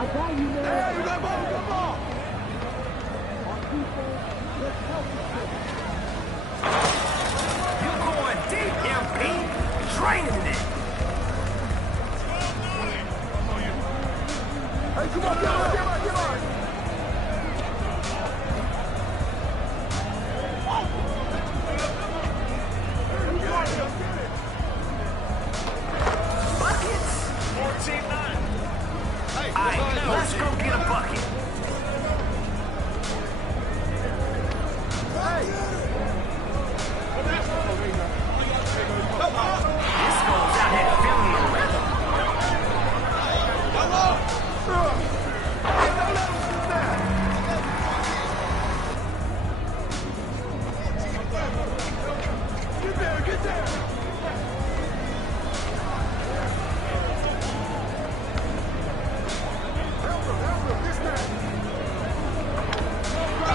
You're going deep, MP. Training it. Hey, come on, get on. Buckets. 14-9. Hey, All right, let's go get a bucket. This goes out here feeling the rhythm. Get there.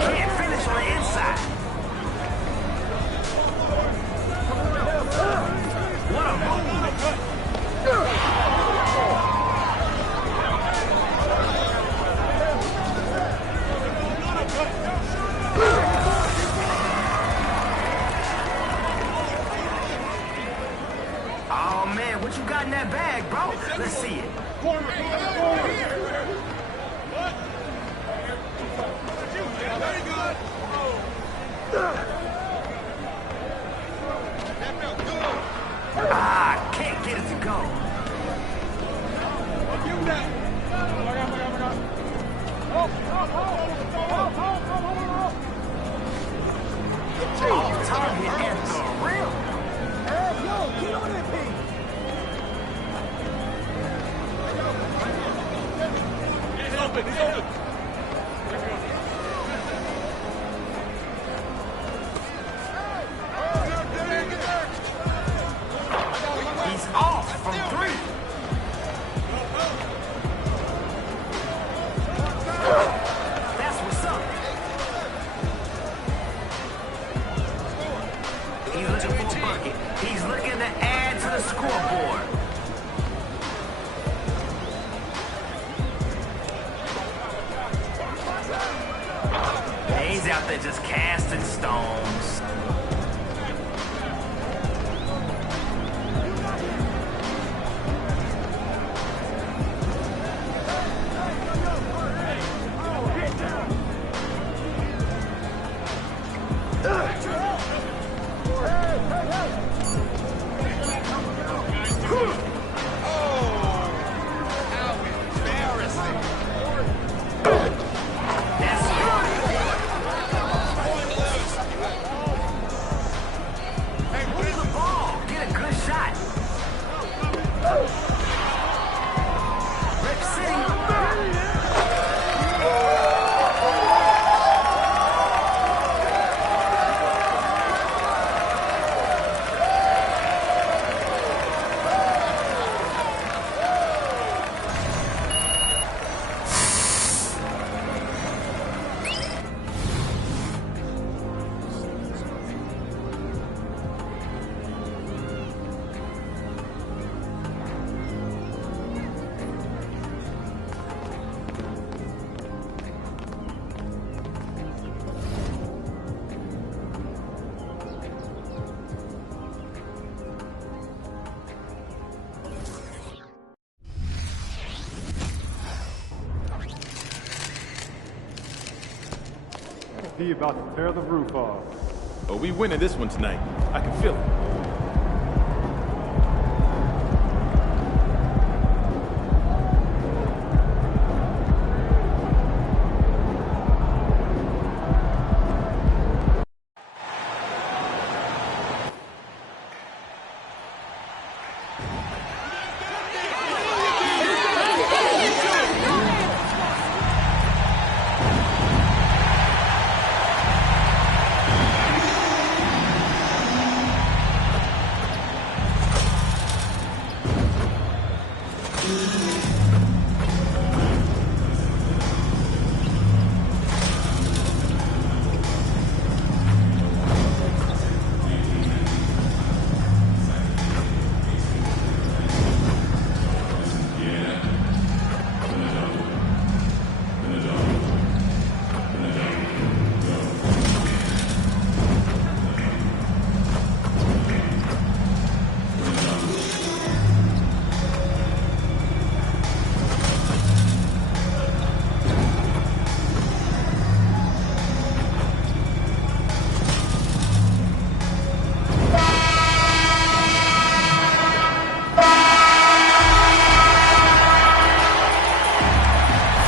Can't finish on the inside. What a move. Oh man, what you got in that bag, bro? Let's see it. Ah, can't get it to go. Off target at the rim. Get on that page. He's open. He's off from three. That's what's up. He's looking for a bucket. He's looking to add to the scoreboard. He's out there just casting stones. He about to tear the roof off. Oh, we winning this one tonight. I can feel it.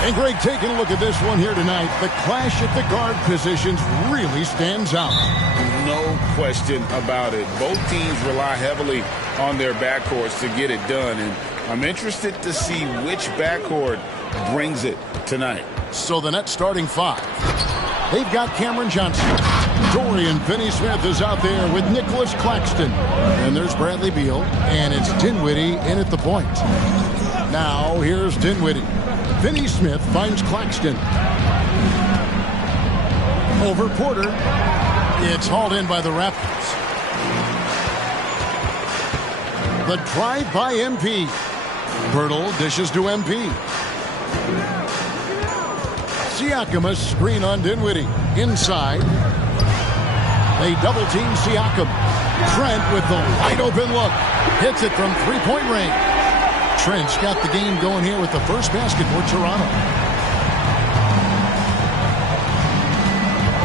And Greg, taking a look at this one here tonight, the clash at the guard positions really stands out. No question about it. Both teams rely heavily on their backcourts to get it done, and I'm interested to see which backcourt brings it tonight. So the Nets starting five. They've got Cameron Johnson. Dorian Finney-Smith is out there with Nicholas Claxton. And there's Bradley Beal, and it's Dinwiddie in at the point. Now here's Dinwiddie. Finney-Smith finds Claxton. Over Porter. It's hauled in by the Raptors. The drive by MP. Pirtle dishes to MP. Siakam, a screen on Dinwiddie. Inside. They double-team Siakam. Trent with the wide-open look. Hits it from three-point range. Trent's got the game going here with the first basket for Toronto.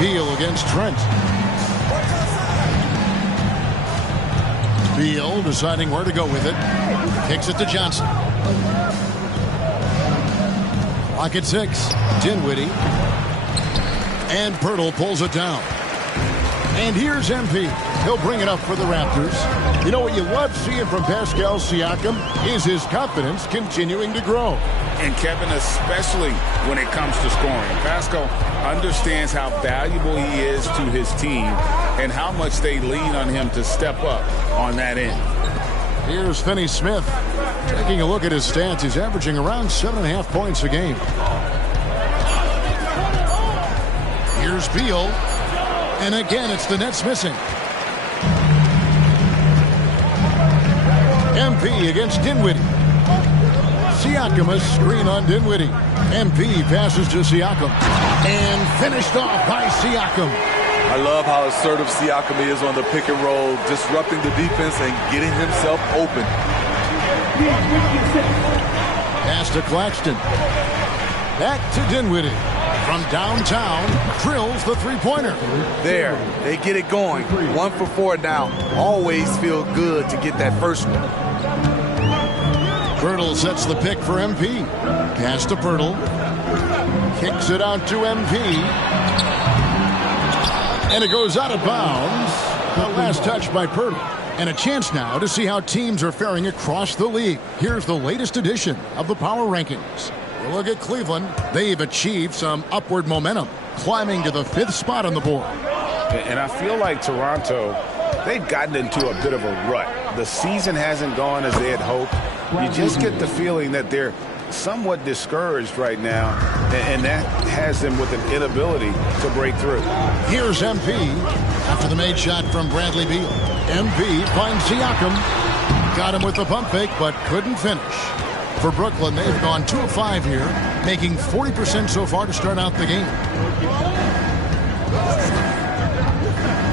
Beal against Trent. Beal deciding where to go with it. Kicks it to Johnson. Clock at 6. Dinwiddie. And Pirtle pulls it down. And here's MP. He'll bring it up for the Raptors. You know what you love seeing from Pascal Siakam is his confidence continuing to grow. And Kevin, especially when it comes to scoring. Pascal understands how valuable he is to his team and how much they lean on him to step up on that end. Here's Finney-Smith. Taking a look at his stats, he's averaging around 7.5 points a game. Here's Beal. And again, it's the Nets missing. MP against Dinwiddie. Siakam, a screen on Dinwiddie. MP passes to Siakam. And finished off by Siakam. I love how assertive Siakam is on the pick and roll, disrupting the defense and getting himself open. Pass to Claxton. Back to Dinwiddie. From downtown, drills the three-pointer. There, they get it going. 1 for 4 now. Always feel good to get that first one. Pirtle sets the pick for MP. Pass to Pirtle. Kicks it out to MP. And it goes out of bounds. The last touch by Pirtle. And a chance now to see how teams are faring across the league. Here's the latest edition of the Power Rankings. Look at Cleveland. They've achieved some upward momentum, climbing to the 5th spot on the board. And I feel like Toronto, they've gotten into a bit of a rut. The season hasn't gone as they had hoped. You just get the feeling that they're somewhat discouraged right now, and that has them with an inability to break through. Here's MP after the made shot from Bradley Beal. MP finds Siakam. Got him with the pump fake, but couldn't finish. For Brooklyn, they've gone 2 of 5 here, making 40% so far to start out the game.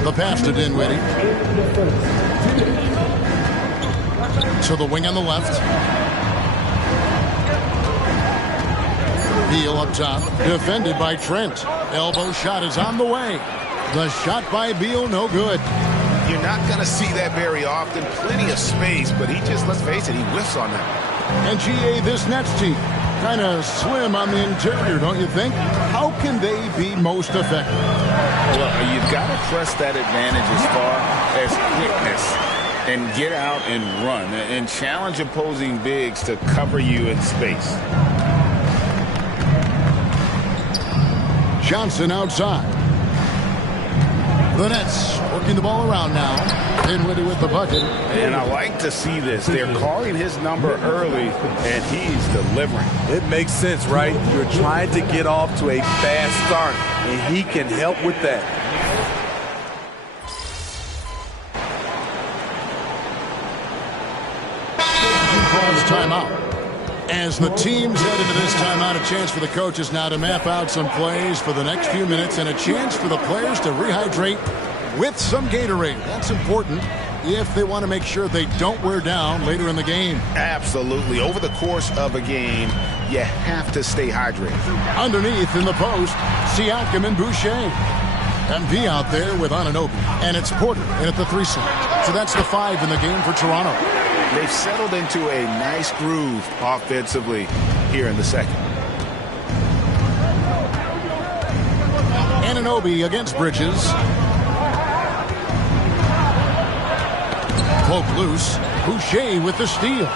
The pass to Dinwiddie. To the wing on the left. Beal up top, defended by Trent. Elbow shot is on the way. The shot by Beal, no good. You're not going to see that very often. Plenty of space, but he just, let's face it, he whiffs on that. And GA, this Nets team, kind of slim on the interior, don't you think? How can they be most effective? Well, you've got to press that advantage as far as quickness and get out and run and challenge opposing bigs to cover you in space. Johnson outside. The Nets working the ball around now. Dinwiddie with the bucket. And I like to see this. They're calling his number early, and he's delivering. It makes sense, right? You're trying to get off to a fast start, and he can help with that. Timeout. As the teams head into this timeout, a chance for the coaches now to map out some plays for the next few minutes and a chance for the players to rehydrate with some Gatorade. That's important if they want to make sure they don't wear down later in the game. Absolutely. Over the course of a game, you have to stay hydrated. Underneath in the post, Siakam and Boucher. MP out there with Anunoby. And it's Porter in at the 3 slot. So that's the 5 in the game for Toronto. They've settled into a nice groove offensively here in the second. Anunoby against Bridges. Poke loose. Boucher with the steal.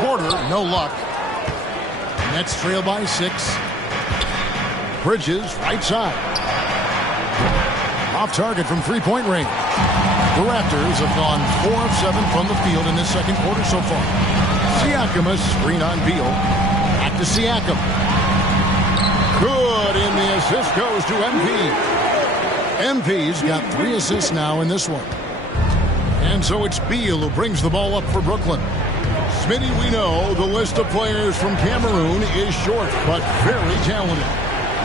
Porter, no luck. Nets trail by 6. Bridges, right side. Off target from three-point range. The Raptors have gone 4 of 7 from the field in this second quarter so far. Siakam, a screen on Beal. Back to Siakam. Good, and the assist goes to MP. MP's got 3 assists now in this one. And so it's Beal who brings the ball up for Brooklyn. Smitty, we know the list of players from Cameroon is short, but very talented.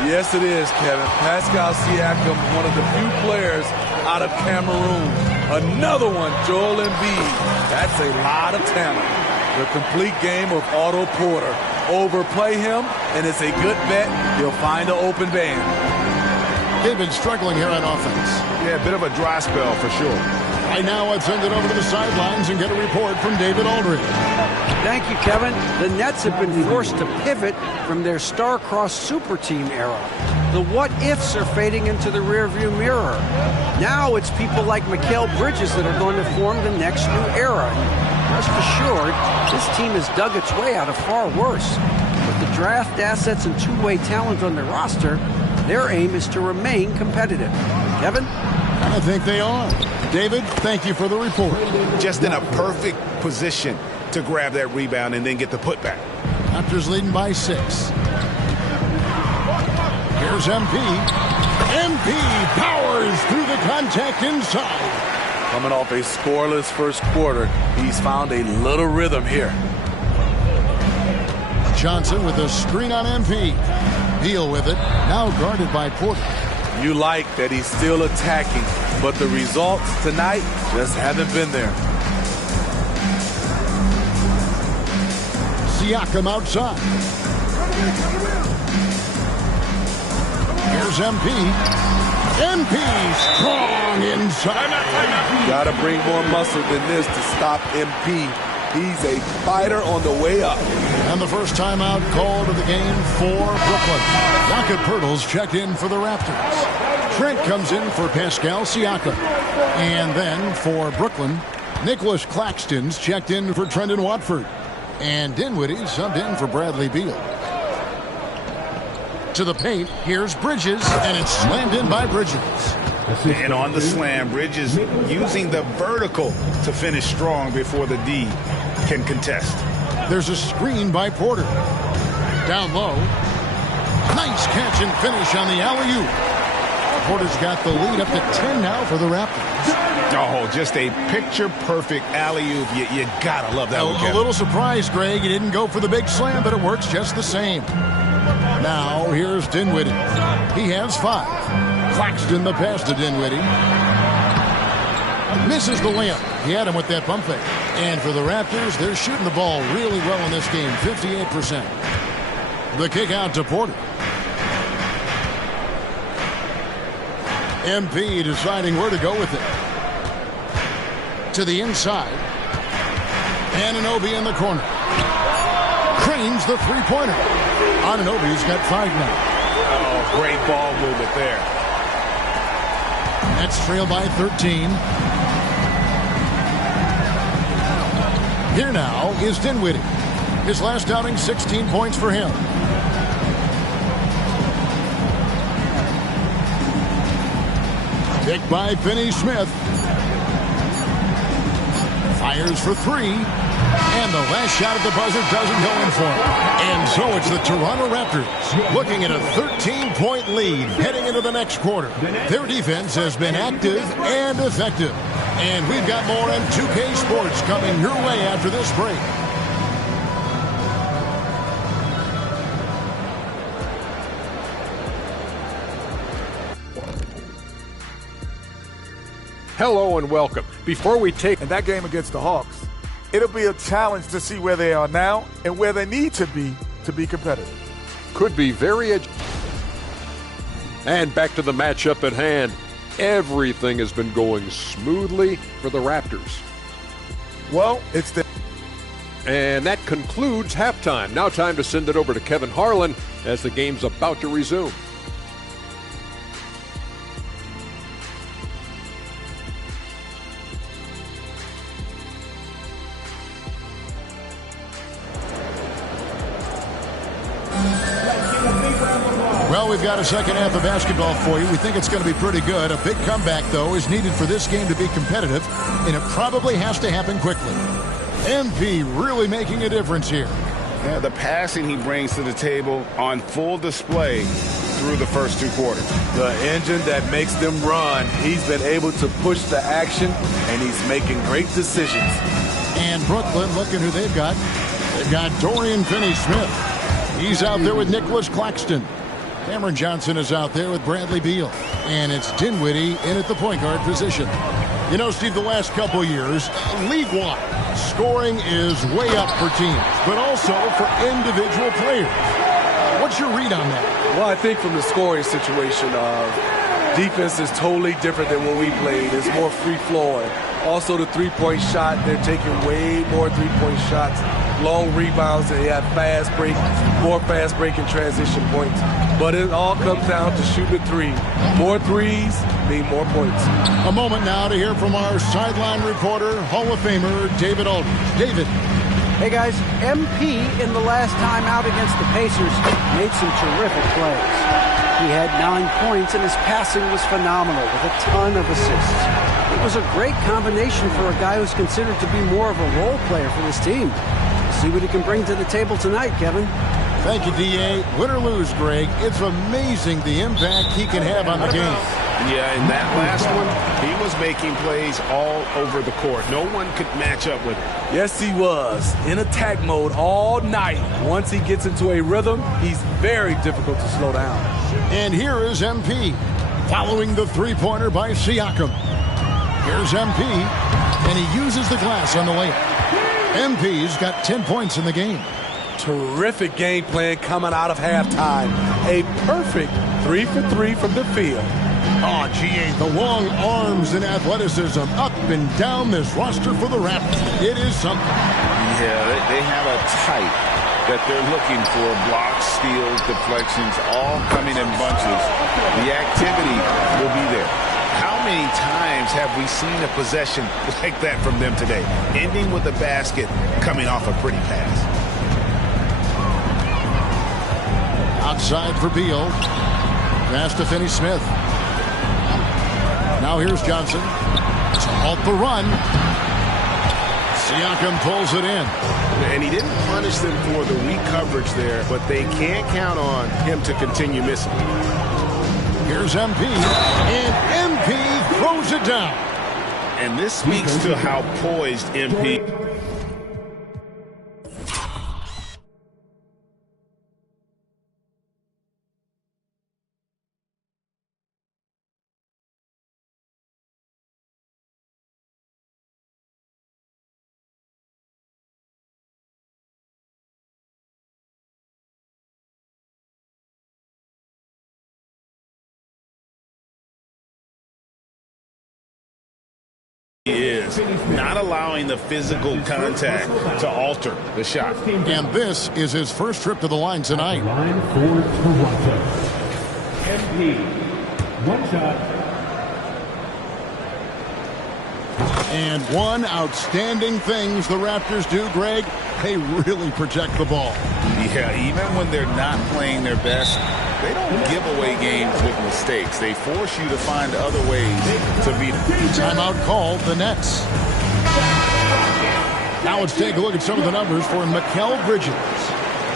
Yes, it is, Kevin. Pascal Siakam, one of the few players out of Cameroon. Another one, Joel Embiid. That's a lot of talent. The complete game of Otto Porter. Overplay him, and it's a good bet. He'll find an open band. They've been struggling here on offense. Yeah, a bit of a dry spell for sure. Right now, let's send it over to the sidelines and get a report from David Aldridge. Thank you, Kevin. The Nets have been forced to pivot from their star-crossed super team era. The what-ifs are fading into the rearview mirror. Now it's people like Mikal Bridges that are going to form the next new era. Rest assured, this team has dug its way out of far worse. With the draft assets and two-way talent on their roster, their aim is to remain competitive. Kevin? I think they are. David, thank you for the report. Just in a perfect position to grab that rebound and then get the putback. Raptors leading by 6. Here's MP. MP powers through the contact inside. Coming off a scoreless first quarter, he's found a little rhythm here. Johnson with a screen on MP. Beal with it, now guarded by Porter. You like that he's still attacking, but the results tonight just haven't been there. Siakam outside. Here's MP. MP strong inside. Got to bring more muscle than this to stop MP. He's a fighter on the way up. And the first timeout called of the game for Brooklyn. Jakob Poeltl's checked in for the Raptors. Trent comes in for Pascal Siakam. And then for Brooklyn, Nicholas Claxton's checked in for Trendon Watford. And Dinwiddie subbed in for Bradley Beal. To the paint, here's Bridges, and it's slammed in by Bridges. And on the slam, Bridges using the vertical to finish strong before the D can contest. There's a screen by Porter. Down low. Nice catch and finish on the alley-oop. Porter's got the lead up to 10 now for the Raptors. Oh, just a picture-perfect alley-oop. You gotta love that one, A Kevin. little surprise, Greg. He didn't go for the big slam, but it works just the same. Now, here's Dinwiddie. He has 5. Claxton the pass to Dinwiddie. Misses the layup. He had him with that pump fake. And for the Raptors, they're shooting the ball really well in this game, 58%. The kick out to Porter. MP deciding where to go with it. To the inside. Anunoby in the corner. Cranes the three-pointer. Anunoby's got 5 now. Oh, great ball movement there. Nets trail by 13. Here now is Dinwiddie. His last outing, 16 points for him. Picked by Finney Smith. Fires for 3. And the last shot at the buzzer doesn't go in for him. And so it's the Toronto Raptors looking at a 13-point lead heading into the next quarter. Their defense has been active and effective. And we've got more on 2K Sports coming your way after this break. Hello and welcome. Before we take In that game against the Hawks, it'll be a challenge to see where they are now and where they need to be competitive. could be very and back to the matchup at hand. Everything has been going smoothly for the Raptors. Well, it's the And that concludes halftime. Now time to send it over to Kevin Harlan as the game's about to resume. Well, we've got a second half of basketball for you. We think it's going to be pretty good. A big comeback, though, is needed for this game to be competitive, and it probably has to happen quickly. MP really making a difference here. Yeah, the passing he brings to the table on full display through the first 2 quarters. The engine that makes them run. He's been able to push the action, and he's making great decisions. And Brooklyn, looking who they've got. They've got Dorian Finney-Smith. He's out there with Nicholas Claxton. Cameron Johnson is out there with Bradley Beal. And it's Dinwiddie in at the point guard position. You know, Steve, the last couple years, league-wide, scoring is way up for teams, but also for individual players. What's your read on that? Well, I think from the scoring situation, defense is totally different than when we played. It's more free-flowing. Also, the three-point shot, they're taking way more three-point shots, long rebounds, and they have fast break, more fast-breaking transition points. But it all comes down to shooting a three. More threes mean more points. A moment now to hear from our sideline reporter, Hall of Famer David Aldridge. David. Hey, guys. MP, in the last time out against the Pacers, made some terrific plays. He had 9 points, and his passing was phenomenal with a ton of assists. It was a great combination for a guy who's considered to be more of a role player for this team. See what he can bring to the table tonight, Kevin. Thank you, D.A. Win or lose, Greg, it's amazing the impact he can have on the game. Yeah, in that last one, he was making plays all over the court. No one could match up with him. Yes, he was. In attack mode all night. Once he gets into a rhythm, he's very difficult to slow down. And here is MP, following the three-pointer by Siakam. Here's MP, and he uses the glass on the layup. MP's got 10 points in the game. Terrific game plan coming out of halftime. A perfect 3 for 3 from the field. Oh, GA, the long arms and athleticism up and down this roster for the Raptors. It is something. Yeah, they have a type that they're looking for. Blocks, steals, deflections, all coming in bunches. The activity will be there. How many times have we seen a possession like that from them today? Ending with a basket, coming off a pretty pass. Outside for Beal. Pass to Finney-Smith. Now here's Johnson. To halt the run. Siakam pulls it in. And he didn't punish them for the weak coverage there, but they can't count on him to continue missing. Here's MP. And MP throws it down. And this speaks to how poised MP. Is not allowing the physical contact to alter the shot. And this is his first trip to the line tonight. Line for Toronto. MP. 1 shot. And one outstanding things the Raptors do, Greg, they really protect the ball. Yeah, even when they're not playing their best, they don't give away games with mistakes. They force you to find other ways to beat them. Timeout called the Nets. Now let's take a look at some of the numbers for Mikal Bridges.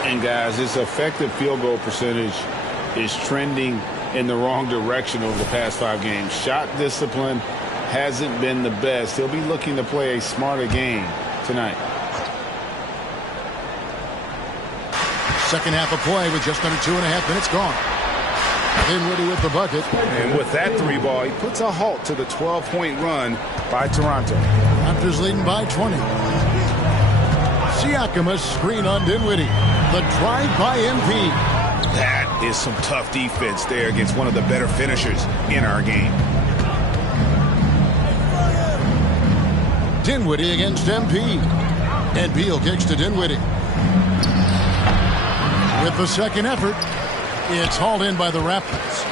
And guys, his effective field goal percentage is trending in the wrong direction over the past 5 games. Shot discipline hasn't been the best. He'll be looking to play a smarter game tonight. Second half of play with just under 2.5 minutes gone. Dinwiddie with the bucket. And with that 3 ball, he puts a halt to the 12-point run by Toronto. Raptors leading by 20. Siakam, a screen on Dinwiddie. The drive by MP. That is some tough defense there against one of the better finishers in our game. Dinwiddie against MP. And Beal kicks to Dinwiddie. With the second effort, it's hauled in by the Raptors.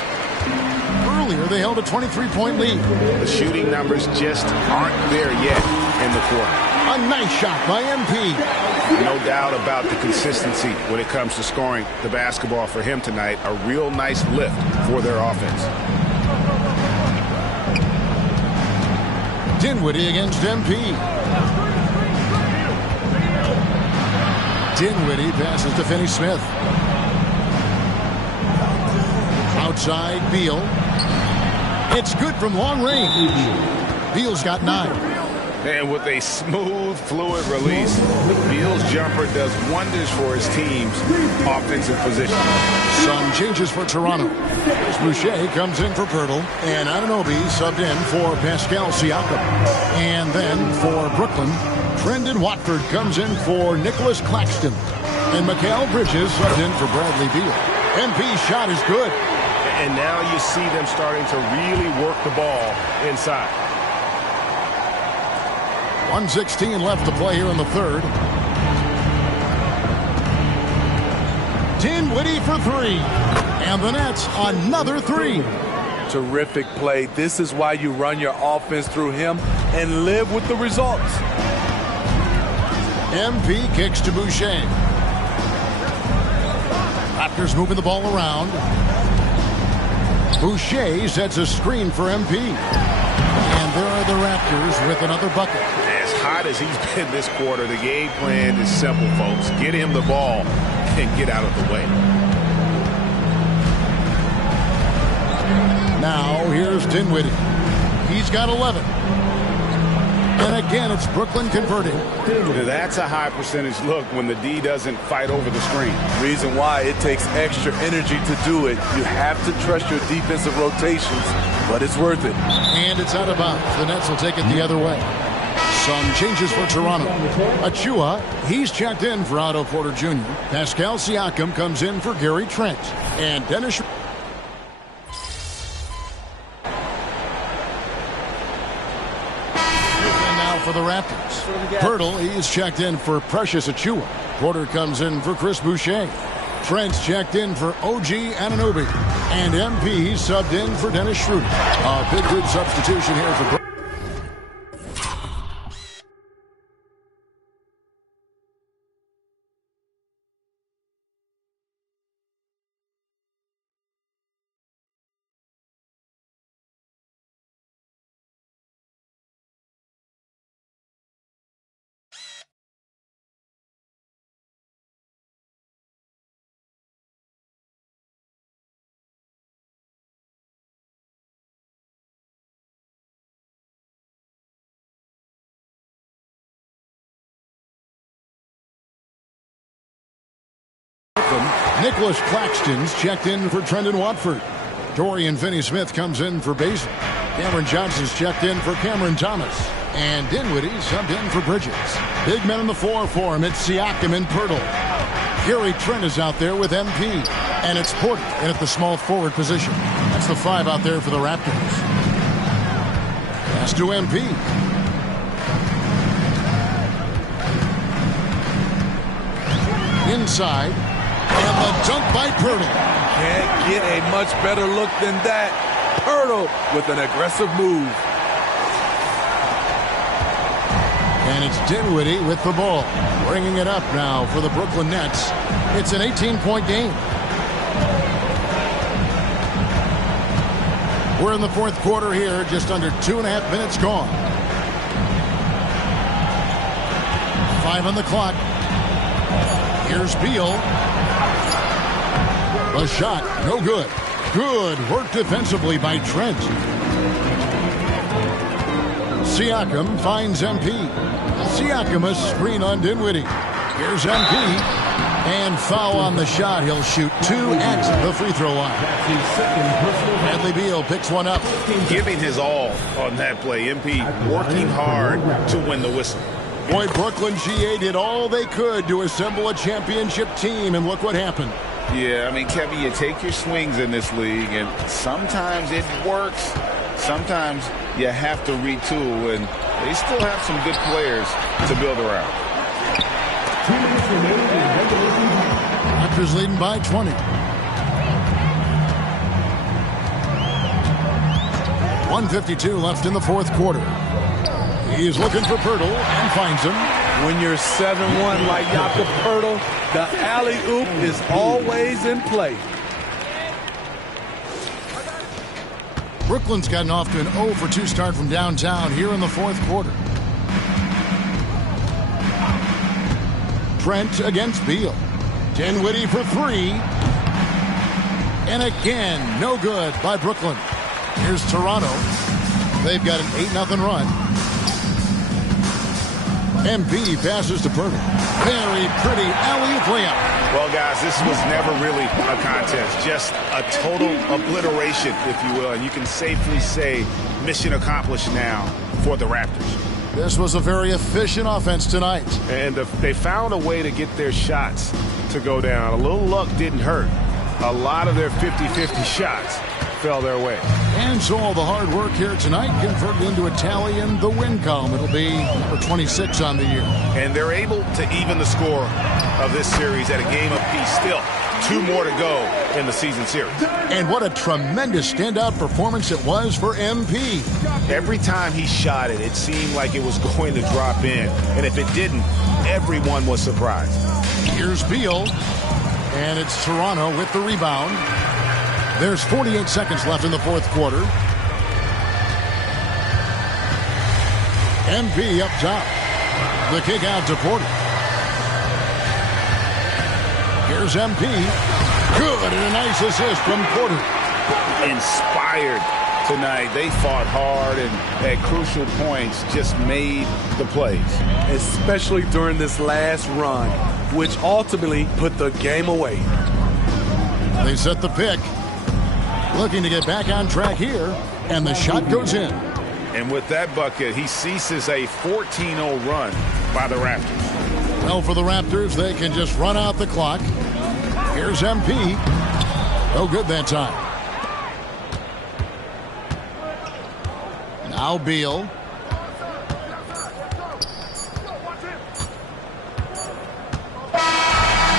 Earlier, they held a 23-point lead. The shooting numbers just aren't there yet in the quarter. A nice shot by MP. No doubt about the consistency when it comes to scoring the basketball for him tonight. A real nice lift for their offense. Dinwiddie against MP. Dinwiddie passes to Finney-Smith. Outside, Beal. It's good from long range. Beal's got 9. And with a smooth, fluid release, Beal's jumper does wonders for his team's offensive position. Some changes for Toronto. Boucher comes in for Pirtle, and Anunoby subbed in for Pascal Siakam. And then for Brooklyn, Brendan Watford comes in for Nicholas Claxton. And Mikal Bridges subbed in for Bradley Beal. MP's shot is good. And now you see them starting to really work the ball inside. 1:16 left to play here in the third. Dinwiddie for 3. And the Nets another 3. Terrific play. This is why you run your offense through him and live with the results. MP kicks to Boucher. Raptors moving the ball around. Boucher sets a screen for MP. And there are the Raptors with another bucket. As hot as he's been this quarter, the game plan is simple, folks. Get him the ball and get out of the way. Now here's Dinwiddie. He's got 11. And again, it's Brooklyn converting. That's a high percentage look when the D doesn't fight over the screen. Reason why it takes extra energy to do it. You have to trust your defensive rotations, but it's worth it. And it's out of bounds. The Nets will take it the other way. Some changes for Toronto. Achua, he's checked in for Otto Porter Jr. Pascal Siakam comes in for Gary Trent. And Dennis... for the Raptors. Pirtle, he's checked in for Precious Achua. Porter comes in for Chris Boucher. Trent's checked in for OG Anunoby. And MP subbed in for Dennis Schroeder. A big good substitution here for Brooklyn. Nicholas Claxton's checked in for Brendan Watford. Dorian Finney-Smith comes in for Basil. Cameron Johnson's checked in for Cameron Thomas. And Dinwiddie subbed in for Bridges. Big men in the 4 for him. It's Siakam and Pirtle. Gary Trent is out there with MP. And it's Porter in at the small forward position. That's the 5 out there for the Raptors. Pass to MP. Inside. And the dunk by Pirtle. Can't get a much better look than that. Pirtle with an aggressive move. And it's Dinwiddie with the ball. Bringing it up now for the Brooklyn Nets. It's an 18-point game. We're in the fourth quarter here. Just under 2.5 minutes gone. 5 on the clock. Here's Beal. A shot, no good. Good work defensively by Trent. Siakam finds MP. Siakam a screen on Dinwiddie. Here's MP. And foul on the shot. He'll shoot 2 at the free throw line. Bradley Beal picks one up. Giving his all on that play. MP working hard to win the whistle. Boy, Brooklyn GA did all they could to assemble a championship team, and look what happened. Yeah, I mean, Kevin, you take your swings in this league, and sometimes it works. Sometimes you have to retool, and they still have some good players to build around. Raptors leading by 20. 1:52 left in the fourth quarter. He's looking for Poeltl and finds him. When you're 7-1 like Jakob Poeltl, the alley-oop is always in play. Brooklyn's gotten off to an 0-for-2 start from downtown here in the fourth quarter. Trent against Beal. Dinwiddie for three. And again, no good by Brooklyn. Here's Toronto. They've got an 8-0 run. MP passes to Poeltl. Very pretty alley-oop layup. Well, guys, this was never really a contest. Just a total obliteration, if you will. And you can safely say mission accomplished now for the Raptors. This was a very efficient offense tonight. And they found a way to get their shots to go down. A little luck didn't hurt. A lot of their 50-50 shots fell their way. And so all the hard work here tonight converted into a tally in the win column. It'll be number 26 on the year. And they're able to even the score of this series at a game apiece. Still, 2 more to go in the season series. And what a tremendous standout performance it was for MP. Every time he shot it, it seemed like it was going to drop in. And if it didn't, everyone was surprised. Here's Beal. And it's Toronto with the rebound. There's 48 seconds left in the fourth quarter. MP up top. The kick out to Porter. Here's MP. Good, and a nice assist from Porter. Inspired tonight. They fought hard and at crucial points just made the plays. Especially during this last run, which ultimately put the game away. They set the pick. Looking to get back on track here, and the shot goes in. And with that bucket, he ceases a 14-0 run by the Raptors. Well, for the Raptors, they can just run out the clock. Here's MP. No good that time. Now Beal.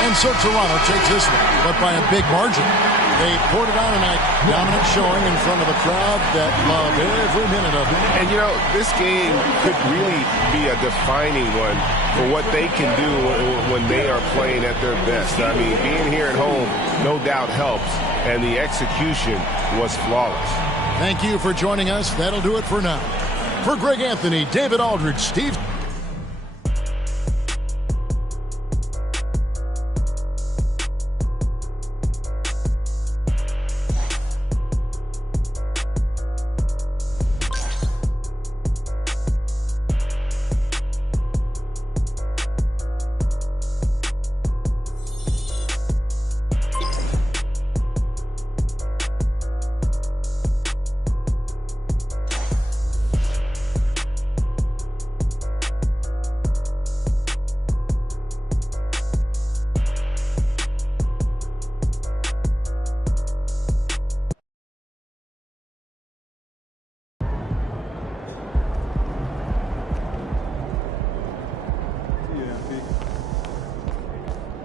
And so Toronto takes this one, but by a big margin. They poured it on tonight. Dominant showing in front of a crowd that loved every minute of it. And, you know, this game could really be a defining one for what they can do when they are playing at their best. I mean, being here at home no doubt helps, and the execution was flawless. Thank you for joining us. That'll do it for now. For Greg Anthony, David Aldridge, Steve...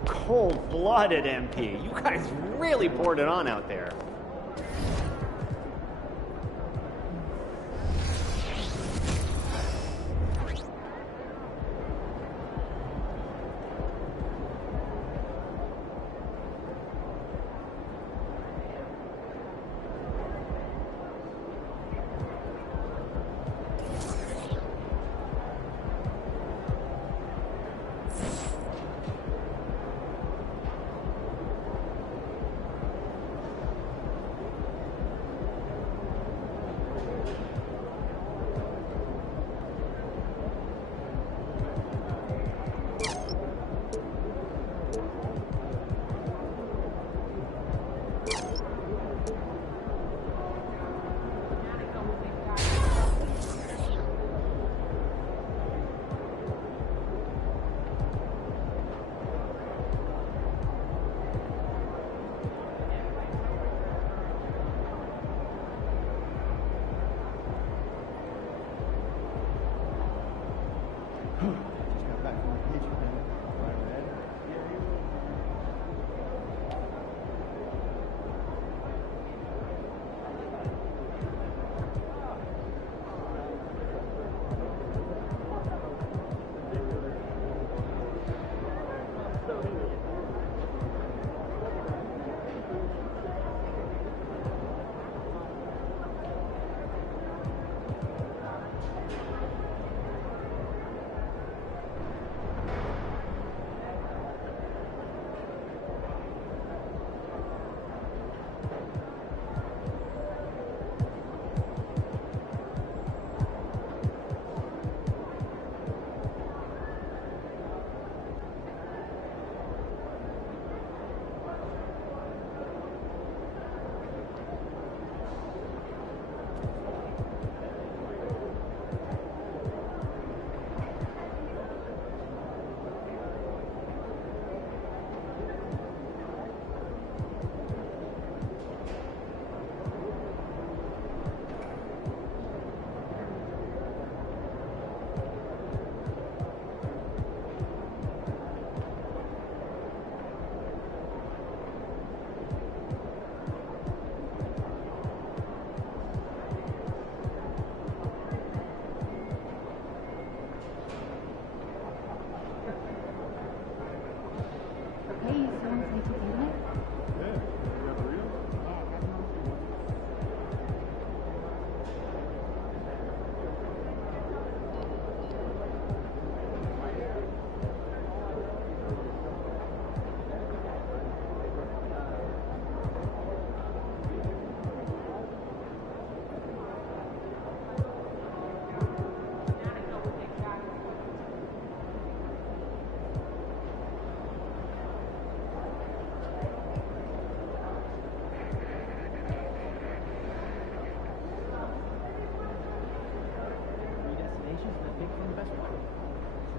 Cold-blooded MP. You guys really poured it on out there.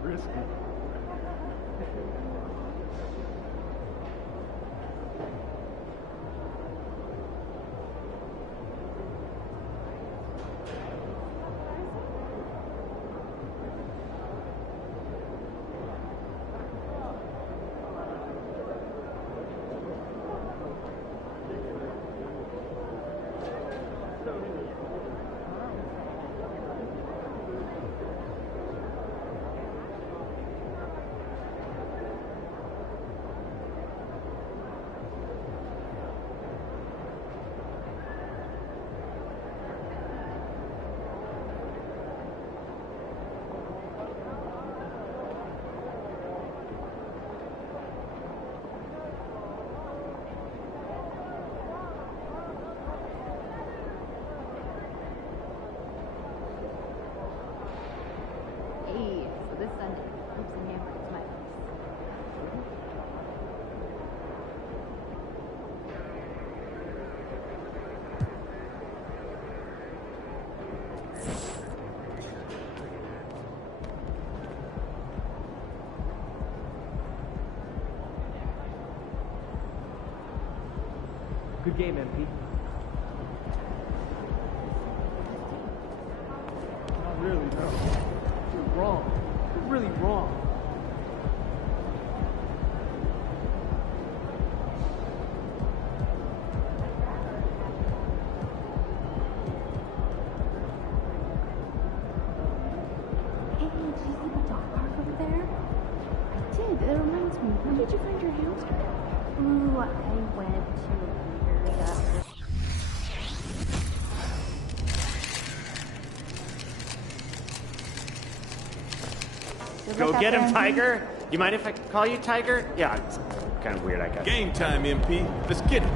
Risky. This Sunday, Hoops and Hammer is my place. Good game, MP. Not really, no. You're wrong. You're really wrong. Hey, did you see the dog park over there? I did. It reminds me. When did you find your hamster? Ooh, I went to a weird Go get him, Tiger. You mind if I call you Tiger? Yeah, it's kind of weird, I guess. Game time, MP. Let's get it.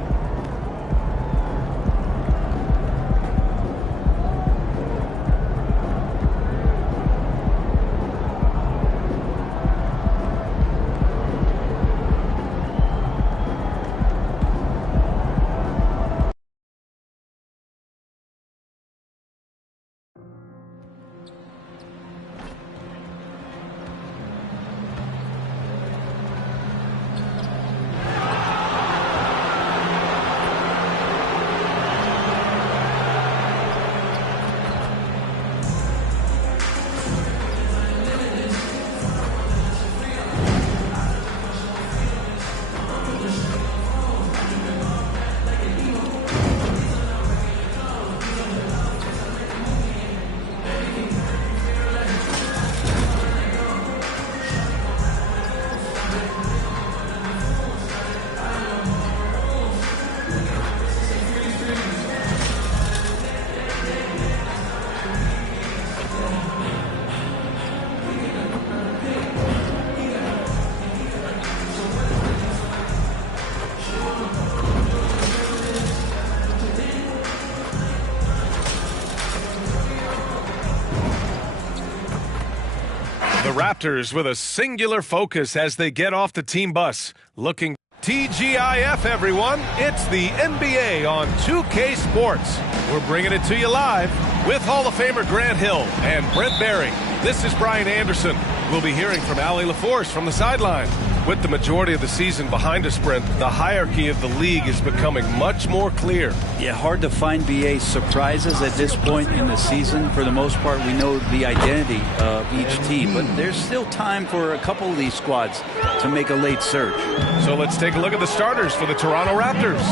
The Raptors with a singular focus as they get off the team bus. Looking TGIF, everyone. It's the NBA on 2K Sports. We're bringing it to you live with Hall of Famer Grant Hill and Brent Barry. This is Brian Anderson. We'll be hearing from Allie LaForce from the sideline. With the majority of the season behind us, Brent, the hierarchy of the league is becoming much more clear. Yeah, hard to find BA surprises at this point in the season. For the most part, we know the identity of each team, but there's still time for a couple of these squads to make a late surge. So let's take a look at the starters for the Toronto Raptors.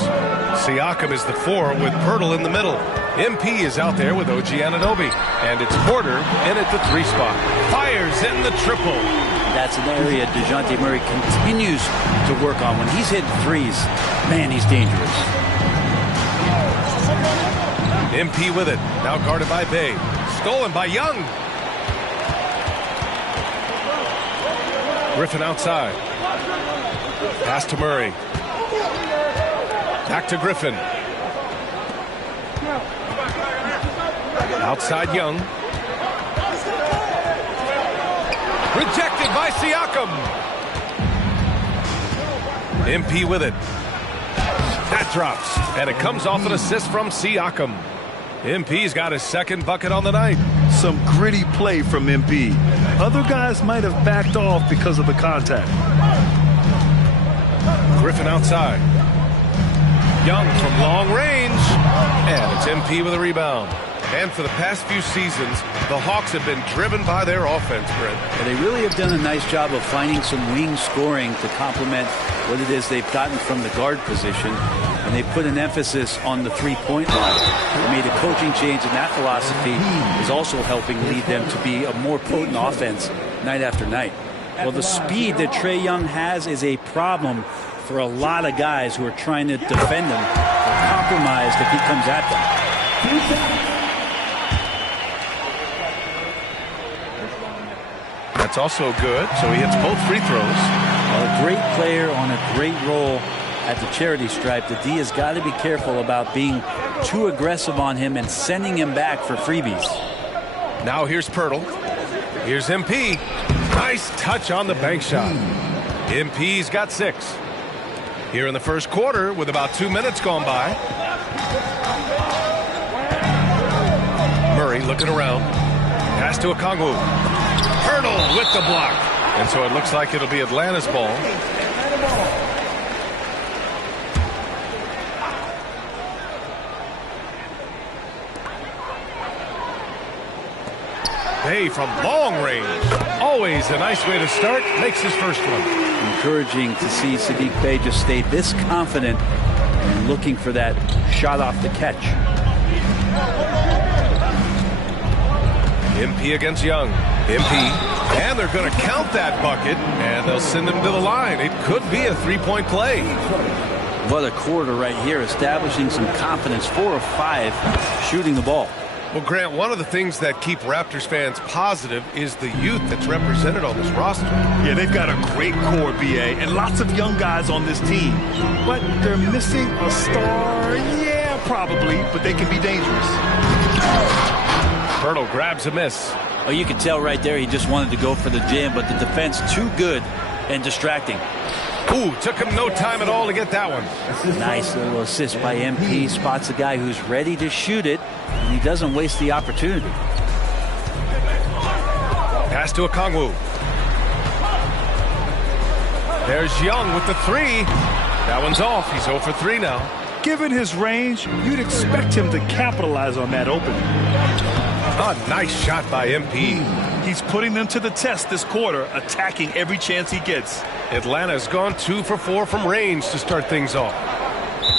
Siakam is the 4 with Poeltl in the middle. MP is out there with OG Anunoby. And it's Porter in at the 3 spot. Fires in the triple. that's an area DeJounte Murray continues to work on. When he's hitting threes, man, he's dangerous. MP with it. Now guarded by Bay. Stolen by Young. Griffin outside. Pass to Murray. Back to Griffin. Outside Young. Rejected by Siakam. MP with it. That drops. And it comes off an assist from Siakam. MP's got his second bucket on the night. Some gritty play from MP. Other guys might have backed off because of the contact. Griffin outside. Young from long range. And it's MP with a rebound. And for the past few seasons, the Hawks have been driven by their offense, Brent. And they really have done a nice job of finding some wing scoring to complement what it is they've gotten from the guard position. And they put an emphasis on the three-point line. They made a coaching change, and that philosophy is also helping lead them to be a more potent offense night after night. Well, the speed that Trae Young has is a problem for a lot of guys who are trying to defend him. They're compromised if he comes at them. That's also good, so he hits both free throws. A great player on a great role at the charity stripe. The D has got to be careful about being too aggressive on him and sending him back for freebies. Now here's Pirtle. Here's MP. Nice touch on the bank shot. MP's got 6. Here in the first quarter with about 2 minutes gone by. Murray looking around. Pass to Okongwu. Pirtle with the block. And so it looks like it'll be Atlanta's ball. Bay from long range. Always a nice way to start. Makes his first one. Encouraging to see Saddiq Bey just stay this confident and looking for that shot off the catch. MP against Young. MP. And they're going to count that bucket, and they'll send him to the line. It could be a three-point play. What a quarter right here, establishing some confidence. 4 of 5 shooting the ball. Well, Grant, one of the things that keep Raptors fans positive is the youth that's represented on this roster. Yeah, they've got a great core, BA, and lots of young guys on this team. But they're missing a star, yeah, probably, but they can be dangerous. Pirtle grabs a miss. Oh, you can tell right there he just wanted to go for the jam, but the defense too good and distracting. Ooh, took him no time at all to get that one. Nice little assist by MP. Spots a guy who's ready to shoot it, and he doesn't waste the opportunity. Pass to Okongwu. There's Young with the 3. That one's off. He's 0 for 3 now. Given his range, you'd expect him to capitalize on that opening. A nice shot by MP. He's putting them to the test this quarter, attacking every chance he gets. Atlanta's gone 2 for 4 from range to start things off.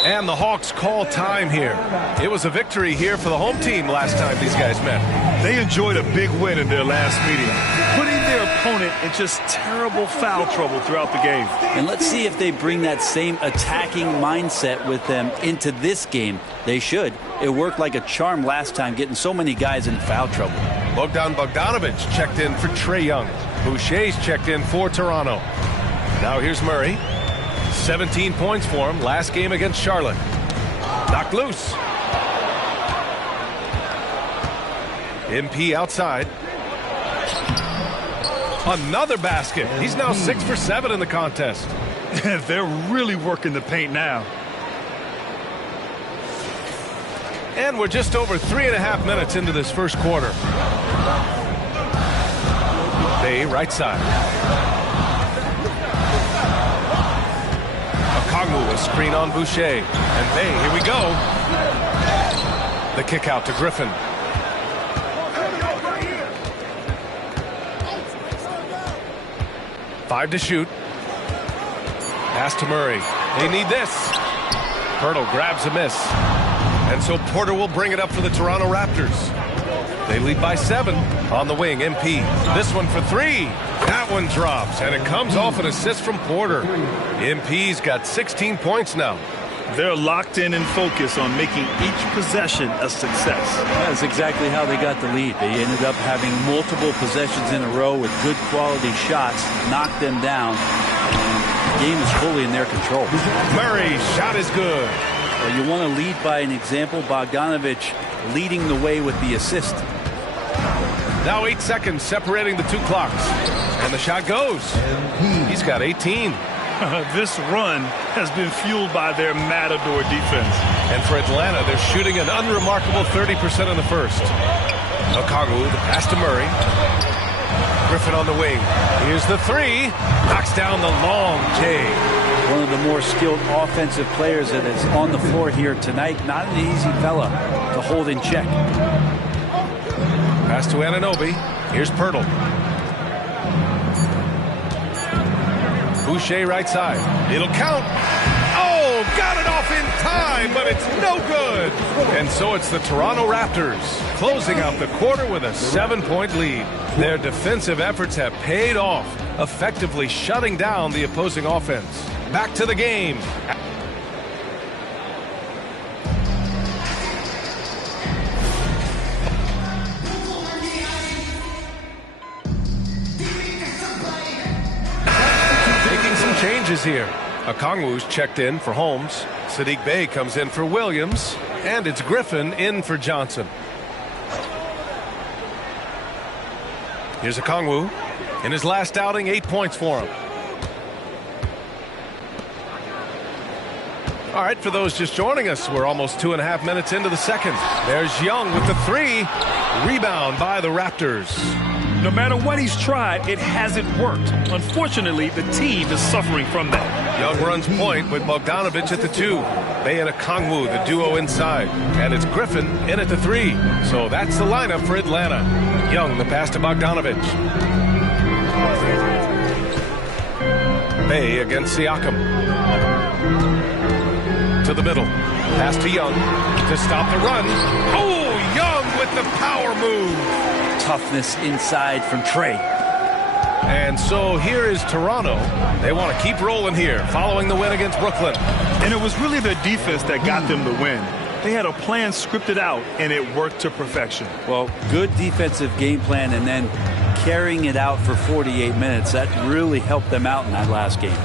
And the Hawks call time here. It was a victory here for the home team last time these guys met. They enjoyed a big win in their last meeting, putting their opponent in just terrible foul trouble throughout the game. And let's see if they bring that same attacking mindset with them into this game. They should. It worked like a charm last time, getting so many guys in foul trouble. Bogdan Bogdanovic checked in for Trae Young. Boucher's checked in for Toronto. Now here's Murray. 17 points for him last game against Charlotte. Knocked loose. MP outside. Another basket. He's now 6 for 7 in the contest. They're really working the paint now. And we're just over 3.5 minutes into this first quarter. Bay right side. Okongwu, a screen on Boucher. And Bay, here we go. The kick out to Griffin. Five to shoot. Pass to Murray. They need this. Pirtle grabs a miss. And so Porter will bring it up for the Toronto Raptors. They lead by 7. On the wing, MP. This one for 3. That one drops, and it comes off an assist from Porter. MP's got 16 points now. They're locked in and focused on making each possession a success. That's exactly how they got the lead. They ended up having multiple possessions in a row with good quality shots, knocked them down. The game is fully in their control. Murray's shot is good. Well, you want to lead by an example. Bogdanovich leading the way with the assist. Now 8 seconds separating the 2 clocks. And the shot goes. He's got 18. This run has been fueled by their matador defense. And for Atlanta, they're shooting an unremarkable 30% in the first. Okongwu, the pass to Murray. Griffin on the wing. Here's the 3. Knocks down the long J. One of the more skilled offensive players that is on the floor here tonight. Not an easy fella to hold in check. Pass to Anunoby. Here's Pirtle. Boucher right side. It'll count. Oh, got it off in time, but it's no good. And so it's the Toronto Raptors closing out the quarter with a 7-point lead. Their defensive efforts have paid off, effectively shutting down the opposing offense. Back to the game. Changes here. Okongwu's checked in for Holmes. Saddiq Bey comes in for Williams. And it's Griffin in for Johnson. Here's Okongwu. In his last outing, 8 points for him. All right, for those just joining us, we're almost 2.5 minutes into the second. There's Young with the 3. Rebound by the Raptors. No matter what he's tried, it hasn't worked. Unfortunately, the team is suffering from that. Young runs point with Bogdanovich at the 2. Bey and Okongwu, the duo inside. And it's Griffin in at the 3. So that's the lineup for Atlanta. Young, the pass to Bogdanovich. Bey against Siakam. To the middle. Pass to Young to stop the run. Oh, Young with the power move. Toughness inside from Trey. And so here is Toronto. They want to keep rolling here following the win against Brooklyn. And it was really their defense that got them the win. They had a plan scripted out, and it worked to perfection. Well, good defensive game plan and then carrying it out for 48 minutes. That really helped them out in that last game.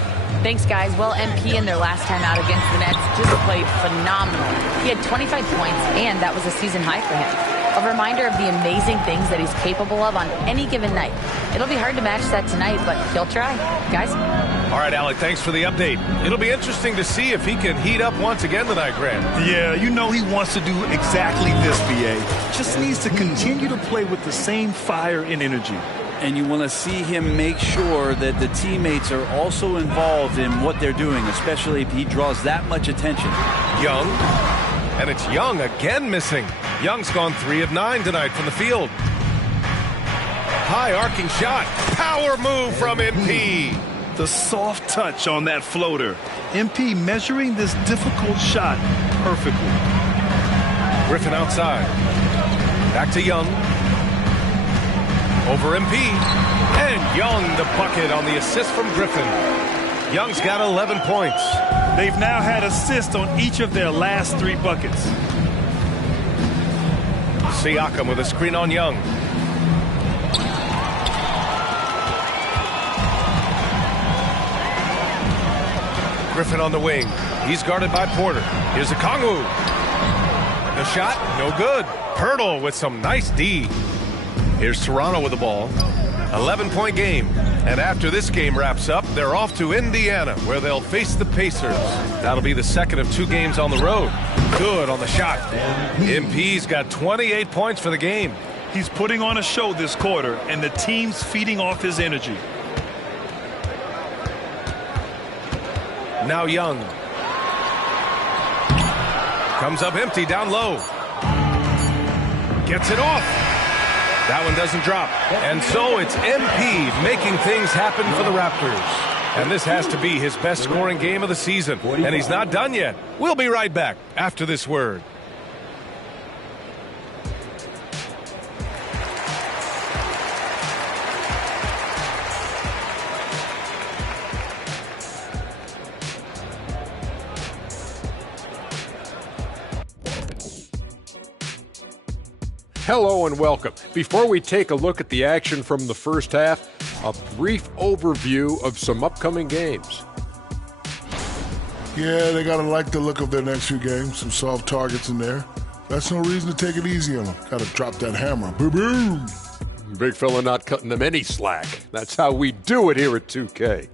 Thanks, guys. Well, MP in their last time out against the Nets just played phenomenal. He had 25 points, and that was a season high for him. A reminder of the amazing things that he's capable of on any given night. It'll be hard to match that tonight, but he'll try. Guys? All right, Alec, thanks for the update. It'll be interesting to see if he can heat up once again tonight, Grant. Yeah, you know he wants to do exactly this, BA. Just needs to continue to play with the same fire and energy. And you want to see him make sure that the teammates are also involved in what they're doing, especially if he draws that much attention. Young. And it's Young again missing. Young's gone 3 of 9 tonight from the field. High arcing shot. Power move from MP. The soft touch on that floater. MP measuring this difficult shot perfectly. Griffin outside. Back to Young. Over MP. And Young the bucket on the assist from Griffin. Young's got 11 points. They've now had assists on each of their last 3 buckets. Siakam with a screen on Young. Griffin on the wing. He's guarded by Porter. Here's Okongwu. The shot, no good. Pirtle with some nice D. Here's Toronto with the ball. 11-point game. And after this game wraps up, they're off to Indiana, where they'll face the Pacers. That'll be the second of 2 games on the road. Good on the shot. MP's got 28 points for the game. He's putting on a show this quarter, and the team's feeding off his energy. Now Young. Comes up empty down low. Gets it off. That one doesn't drop. And so it's MP making things happen for the Raptors. And this has to be his best scoring game of the season. And he's not done yet. We'll be right back after this word. Hello and welcome. Before we take a look at the action from the first half, a brief overview of some upcoming games. Yeah, they got to like the look of their next few games. Some soft targets in there. That's no reason to take it easy on them. Got to drop that hammer. Boom! Big fella not cutting them any slack. That's how we do it here at 2K.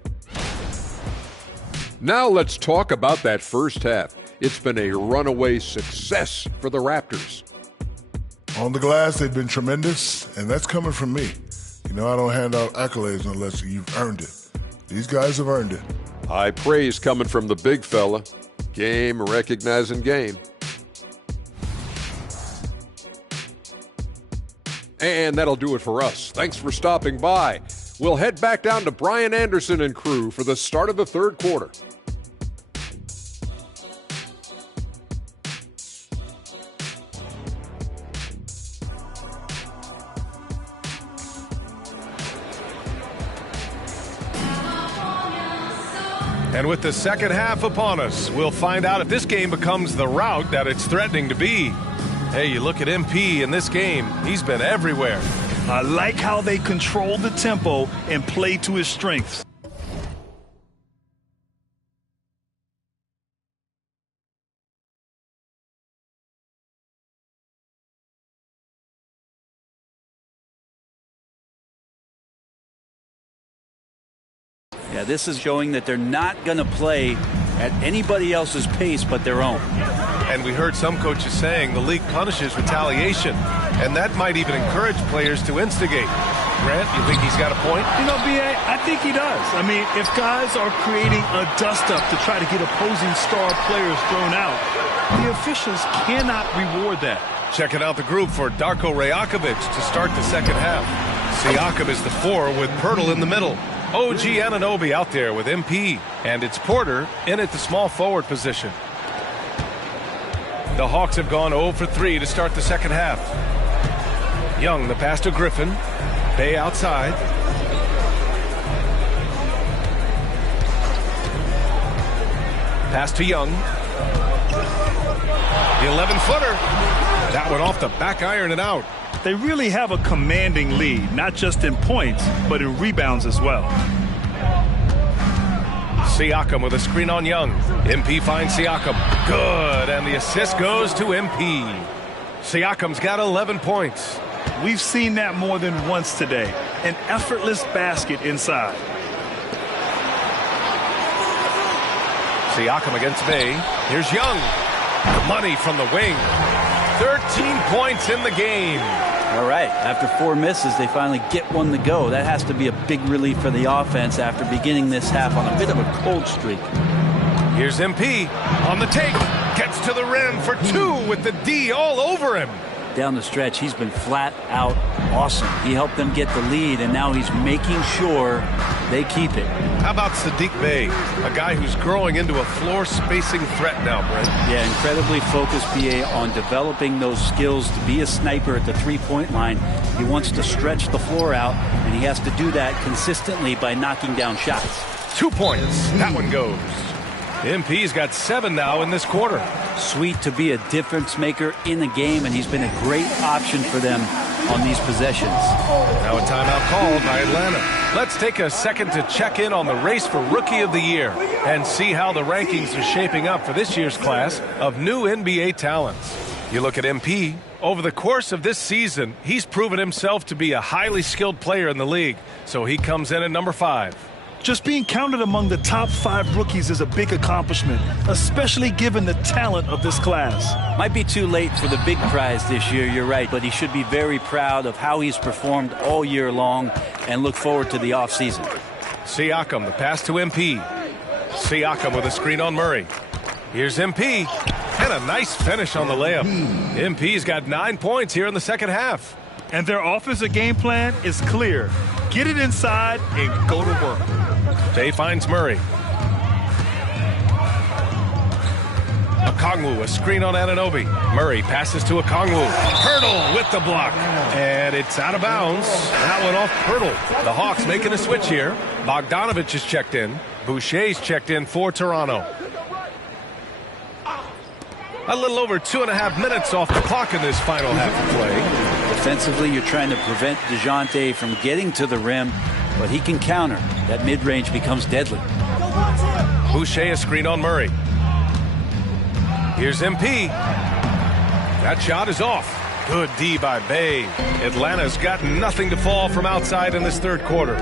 Now let's talk about that first half. It's been a runaway success for the Raptors. On the glass, they've been tremendous, and that's coming from me. You know, I don't hand out accolades unless you've earned it. These guys have earned it. High praise coming from the big fella. Game recognizing game. And that'll do it for us. Thanks for stopping by. We'll head back down to Brian Anderson and crew for the start of the third quarter. And with the second half upon us, we'll find out if this game becomes the rout that it's threatening to be. Hey, you look at MP in this game, he's been everywhere. I like how they control the tempo and play to his strengths. Yeah, this is showing that they're not going to play at anybody else's pace but their own. And we heard some coaches saying the league punishes retaliation, and that might even encourage players to instigate. Grant, you think he's got a point? You know, B.A., I think he does. I mean, if guys are creating a dust-up to try to get opposing star players thrown out, the officials cannot reward that. Checking out the group for Darko Rajakovic to start the second half. Siakam is the 4 with Poeltl in the middle. OG Anunoby out there with MP, and it's Porter in at the small forward position. The Hawks have gone 0 for 3 to start the second half. Young, the pass to Griffin. Bay outside. Pass to Young. The 11-footer. That one off the back iron and out. They really have a commanding lead, not just in points, but in rebounds as well. Siakam with a screen on Young. MP finds Siakam. Good, and the assist goes to MP. Siakam's got 11 points. We've seen that more than once today. An effortless basket inside. Siakam against Bay. Here's Young. The money from the wing. 13 points in the game. All right, after 4 misses, they finally get one to go. That has to be a big relief for the offense after beginning this half on a bit of a cold streak. Here's MP on the take. Gets to the rim for 2 with the D all over him. Down the stretch, he's been flat out awesome. He helped them get the lead, and now he's making sure they keep it. How about Saddiq Bey, a guy who's growing into a floor spacing threat now, Brent? Yeah, incredibly focused, BA, on developing those skills to be a sniper at the three-point line. He wants to stretch the floor out, and he has to do that consistently by knocking down shots. 2 points. That one goes. MP's got 7 now in this quarter. Sweet to be a difference maker in the game, and he's been a great option for them on these possessions. Now a timeout called by Atlanta. Let's take a second to check in on the race for Rookie of the Year and see how the rankings are shaping up for this year's class of new NBA talents. You look at MP. Over the course of this season, he's proven himself to be a highly skilled player in the league, so he comes in at number 5. Just being counted among the top 5 rookies is a big accomplishment, especially given the talent of this class. Might be too late for the big prize this year, you're right, but he should be very proud of how he's performed all year long and look forward to the offseason. Siakam, the pass to MP. Siakam with a screen on Murray. Here's MP, and a nice finish on the layup. MP's got 9 points here in the second half. And their offensive game plan is clear. Get it inside and go to work. Bay finds Murray. Okongwu, a screen on Anunoby. Murray passes to Okongwu. Poeltl with the block. And it's out of bounds. That one off Poeltl. The Hawks making a switch here. Bogdanovich is checked in. Boucher's checked in for Toronto. A little over 2.5 minutes off the clock in this final half of play. Defensively, you're trying to prevent DeJounte from getting to the rim, but he can counter. That mid-range becomes deadly. Boucher a screen on Murray. Here's MP. That shot is off. Good D by Bay. Atlanta's got nothing to fall from outside in this third quarter.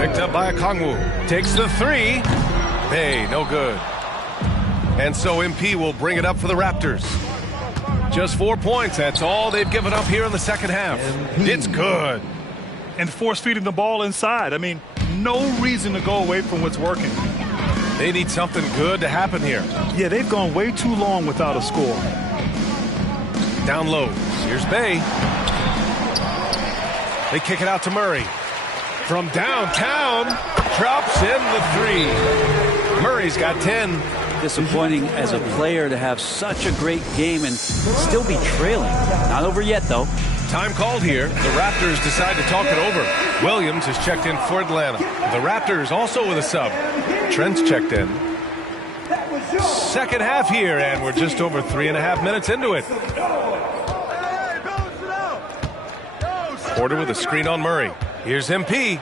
Picked up by Okongwu. Takes the three. Bay, no good. And so MP will bring it up for the Raptors. Just 4 points. That's all they've given up here in the second half. It's good. And force feeding the ball inside. I mean, no reason to go away from what's working. They need something good to happen here. Yeah, they've gone way too long without a score. Down low. Here's Bay. They kick it out to Murray. From downtown, drops in the three. Murray's got 10. Disappointing as a player to have such a great game and still be trailing. Not over yet, though. Time called here. The Raptors decide to talk it over. Williams has checked in for Atlanta. The Raptors also with a sub. Trent's checked in. Second half here, and we're just over 3.5 minutes into it. Porter with a screen on Murray. Here's MP.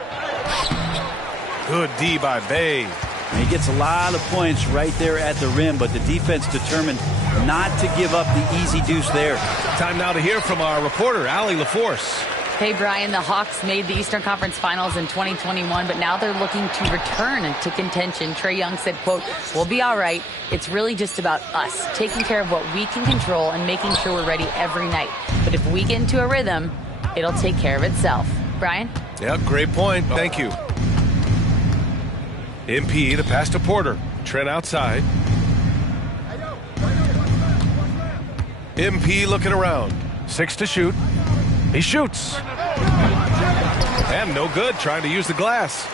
Good D by Bay. He gets a lot of points right there at the rim, but the defense determined not to give up the easy deuce there. Time now to hear from our reporter, Allie LaForce. Hey, Brian, the Hawks made the Eastern Conference Finals in 2021, but now they're looking to return to contention. Trae Young said, quote, "We'll be all right. It's really just about us, taking care of what we can control and making sure we're ready every night. But if we get into a rhythm, it'll take care of itself." Brian? Yeah, great point. Thank you. MP, the pass to Porter. Trent outside. MP looking around. 6 to shoot. He shoots. And no good, trying to use the glass.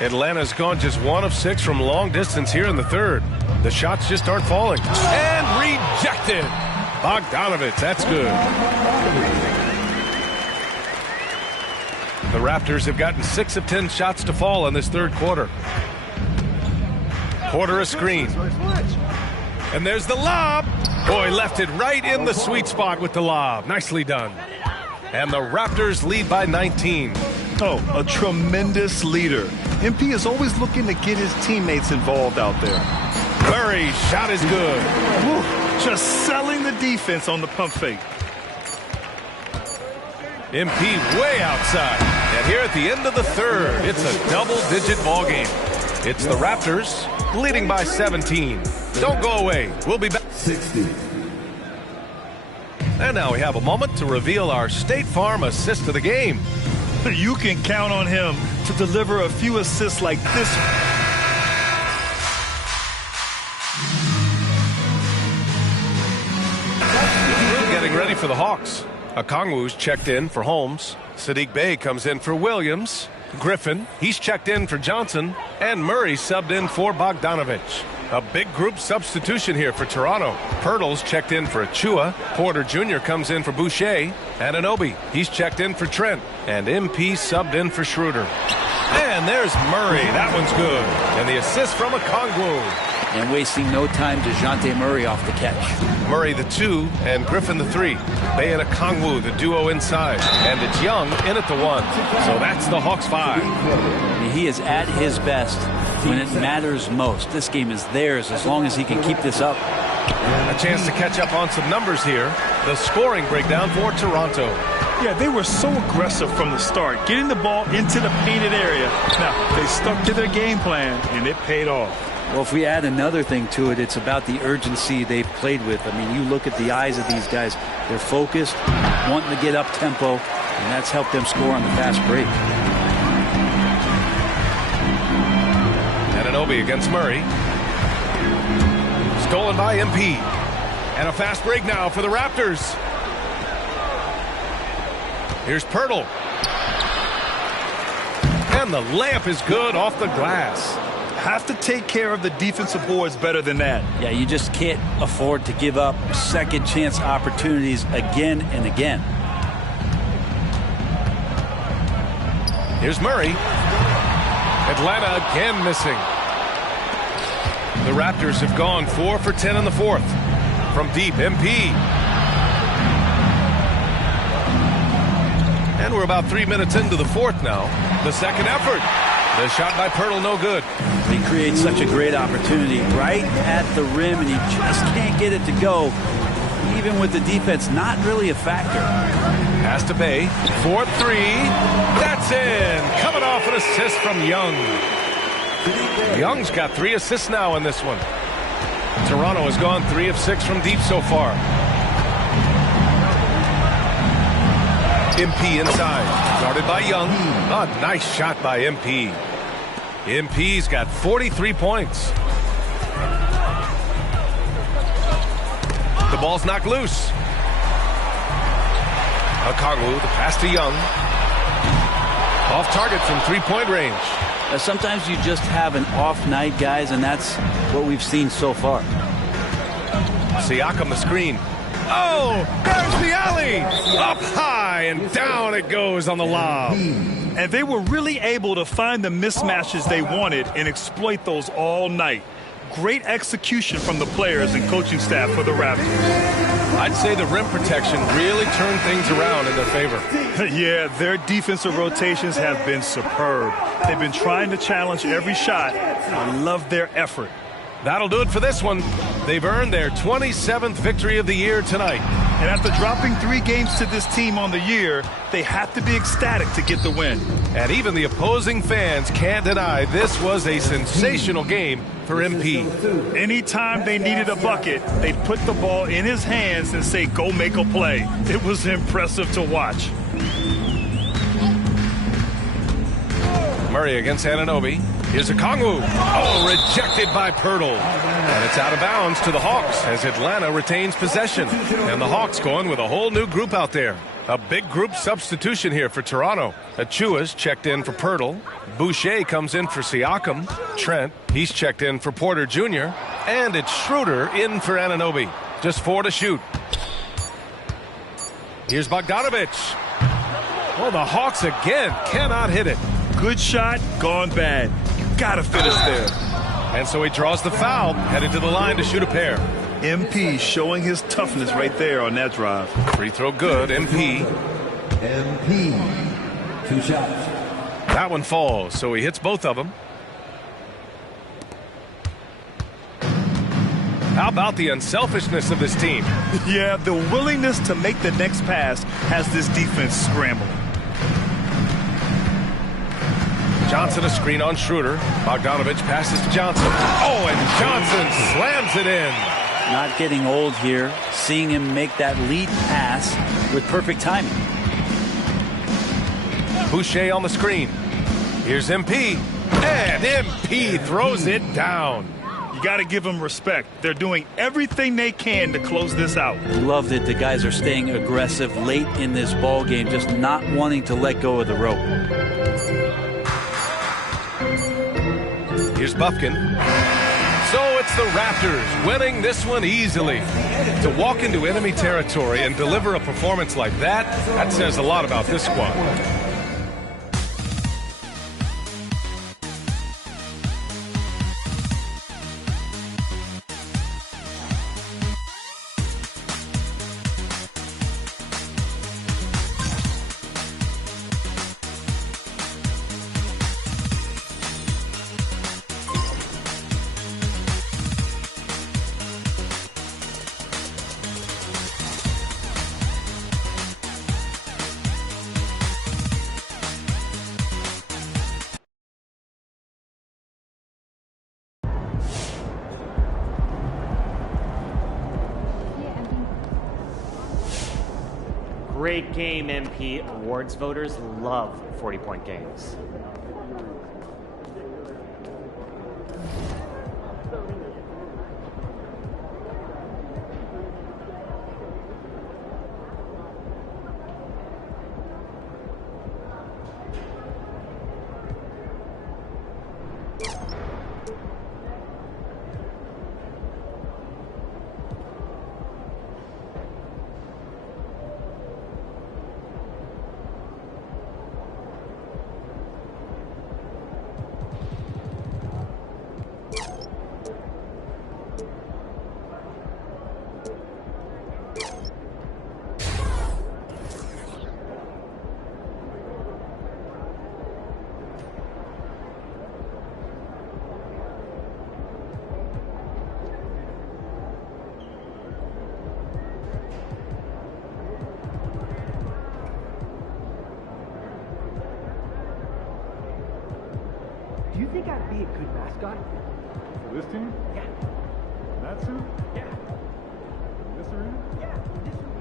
Atlanta's gone just 1 of 6 from long distance here in the third. The shots just aren't falling. And rejected. Bogdanovich, that's good. The Raptors have gotten 6 of 10 shots to fall in this third quarter. Porter a screen. And there's the lob. Boy, left it right in the sweet spot with the lob. Nicely done. And the Raptors lead by 19. Oh, a tremendous leader. MP is always looking to get his teammates involved out there. Murray's shot is good. Woo, just selling the defense on the pump fake. MP way outside. And here at the end of the third, it's a double-digit ball game. It's the Raptors leading by 17. Don't go away. We'll be back. 60. And now we have a moment to reveal our State Farm assist of the game. You can count on him to deliver a few assists like this. Getting ready for the Hawks. Okongwu's checked in for Holmes. Saddiq Bey comes in for Williams. Griffin, he's checked in for Johnson. And Murray subbed in for Bogdanovich. A big group substitution here for Toronto. Pirtle's checked in for Achua. Porter Jr. comes in for Boucher. Anunoby, he's checked in for Trent. And MP subbed in for Schroeder. And there's Murray. That one's good. And the assist from Okongwu. And wasting no time, DeJounte Murray off the catch. Murray the 2 and Griffin the 3. Bey and Okongwu the duo inside. And it's Young in at the 1. So that's the Hawks 5. He is at his best when it matters most. This game is theirs as long as he can keep this up. A chance to catch up on some numbers here. The scoring breakdown for Toronto. Yeah, they were so aggressive from the start, getting the ball into the painted area. Now, they stuck to their game plan, and it paid off. Well, if we add another thing to it, it's about the urgency they've played with. I mean, you look at the eyes of these guys. They're focused, wanting to get up tempo, and that's helped them score on the fast break. Anunoby against Murray. Stolen by MP. And a fast break now for the Raptors. Here's Pirtle. And the layup is good off the glass. Have to take care of the defensive boards better than that. Yeah, you just can't afford to give up second chance opportunities again and again. Here's Murray. Atlanta again missing. The Raptors have gone 4 for 10 in the fourth. From deep, MP. And we're about 3 minutes into the fourth now. The second effort. The shot by Pirtle, no good. He creates such a great opportunity right at the rim, and he just can't get it to go. Even with the defense not really a factor. Has to Bay. 4-3. That's in. Coming off an assist from Young. Young's got 3 assists now in this one. Toronto has gone 3 of 6 from deep so far. MP inside. Guarded by Young. A nice shot by MP. MP's got 43 points. The ball's knocked loose. Okongwu, the pass to Young. Off target from three-point range. Sometimes you just have an off night, guys, and that's what we've seen so far. Siakam the screen. Oh, there's the alley. Up high and down it goes on the lob. And they were really able to find the mismatches they wanted and exploit those all night. Great execution from the players and coaching staff for the Raptors. I'd say the rim protection really turned things around in their favor. Yeah, their defensive rotations have been superb. They've been trying to challenge every shot. I love their effort. That'll do it for this one. They've earned their 27th victory of the year tonight. And after dropping 3 games to this team on the year, they have to be ecstatic to get the win. And even the opposing fans can't deny this was a sensational game for MP. Anytime they needed a bucket, they'd put the ball in his hands and say, go make a play. It was impressive to watch. Murray against Anunoby. Here's Okongwu. Oh, rejected by Pirtle. And it's out of bounds to the Hawks as Atlanta retains possession. And the Hawks going with a whole new group out there. A big group substitution here for Toronto. Achua's checked in for Pirtle. Boucher comes in for Siakam. Trent, he's checked in for Porter Jr. And it's Schroeder in for Anunoby. Just 4 to shoot. Here's Bogdanovich. Well, the Hawks again cannot hit it. Good shot, gone bad. You gotta finish there. And so he draws the foul, headed to the line to shoot a pair. MP showing his toughness right there on that drive. Free throw good, MP. 2 shots. That one falls, so he hits both of them. How about the unselfishness of this team? Yeah, the willingness to make the next pass has this defense scrambling. Johnson a screen on Schroeder. Bogdanovich passes to Johnson. Oh, and Johnson slams it in. Not getting old here. Seeing him make that lead pass with perfect timing. Boucher on the screen. Here's MP. And MP throws it down. You got to give them respect. They're doing everything they can to close this out. Love that the guys are staying aggressive late in this ball game, just not wanting to let go of the rope. Here's Bufkin. So it's the Raptors winning this one easily. To walk into enemy territory and deliver a performance like that, that says a lot about this squad. Great game, MP. Awards voters love 40-point games. Do you think I'd be a good mascot? For this team? Yeah. That suit? Yeah. This arena? Yeah. This